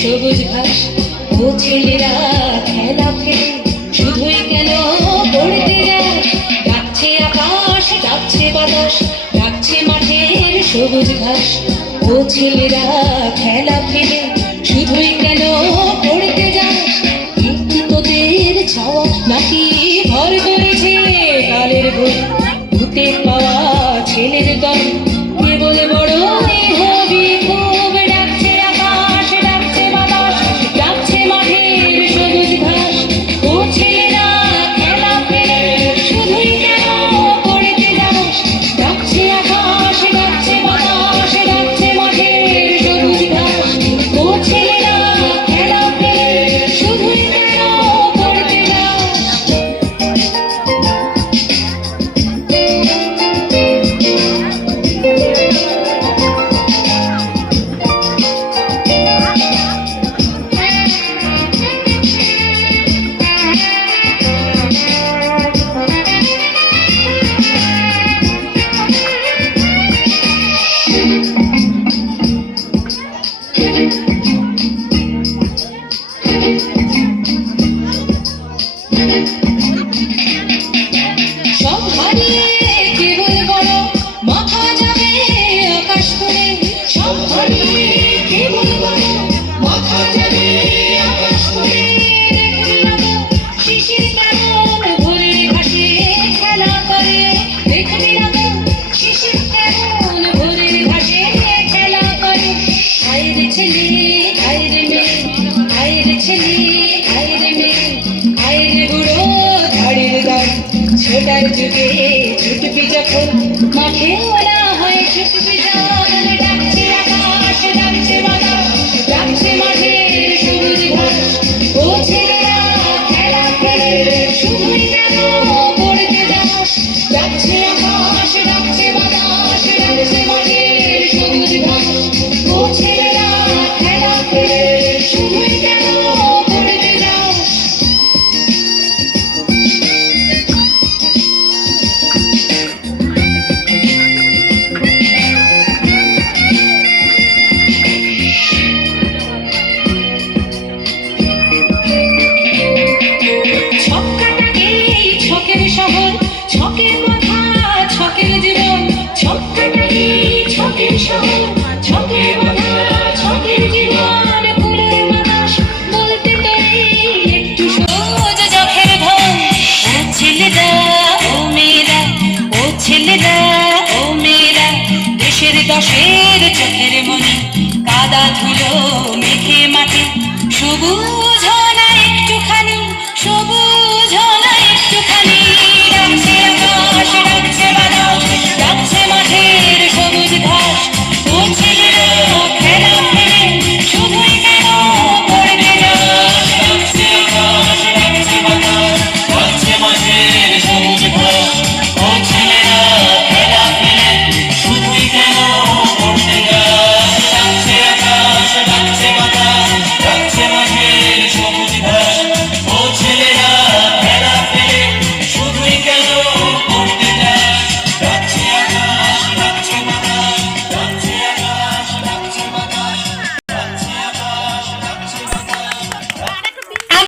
সবুজ ঘাস ও ছেলেরা খেলা ফেলে শুধুই কেন পড়তে যায়। ডাকছে আকাশ, ডাকছে বাতাস, ডাকছে মাঠের সবুজ ঘাস ও ছেলেরা খেলা ফেলে শুধুই কেন পড়তে যায়। একটু তোদের ছাওয়া নাকি ভর করেছে কালের বই, ভূতে পাওয়া ছেলের দল কেবল বড় হবি খুব। ডাকছে আকাশ, ডাকছে বাতাস, ডাকছে মাঠের সবুজ ঘাস ও ছেলেরা খেলা ফেলে শুধুই কেন পড়তে যাস। ডাকছে আকাশ, ডাকছে বাতাস, ডাকছে মাঠের সবুজ ঘাস ও ছেলেরা খেলা ফেলে শুধুই কেন পড়তে যাস। সব হারিয়ে কেবল বড় মাথা যাবে আকাশ করে। সব হারিয়ে কেবল বড় মাথা যাবে আকাশ করে। দেখলি না তো শিশির কেমন ভোরের ঘাসে খেলা করে। দেখলি না তো শিশির কেমন ভোরের ঘাসে খেলা করে। আয় রে ছেলে, আয় রে মেয়ে, আয় রে ছেলে, আয় রে মেয়ে, আয় রে বুড়ো ঝাড়ির গান। ছোটার যুগে ছুটবি যখন মাঠে ওলা হয় ছুটবি যখন। ডাকছে আকাশ, ডাকছে বাতাস, ডাকছে মাঠের সবুজ ঘাস ও ছেলেরা খেলা ফেলে শুধুই কেন পড়তে যাস। ডাকছে আকাশ, ডাকছে বাতাস, ডাকছে মাঠের সবুজ ঘাস ও ছেলেরা খেলা ফেলে শুধুই কেন পড়তে যাস। ছক্কাটা গেলেই ছকের শহর, ছকের কথা ছকের জীবন। ছক্কাটা গেলেই ছকের শহর, ছকের কথা ছকের জীবন। ফুলের বাতাস বলতে তোরে একটু সোজ চোখের ধন। ও ছেলেরা ও মেয়েরা, ও ছেলেরা ও মেয়েরা, দেশের দশের চোখের মনি কাদা ধুলো মেখে মাঠে সবুজ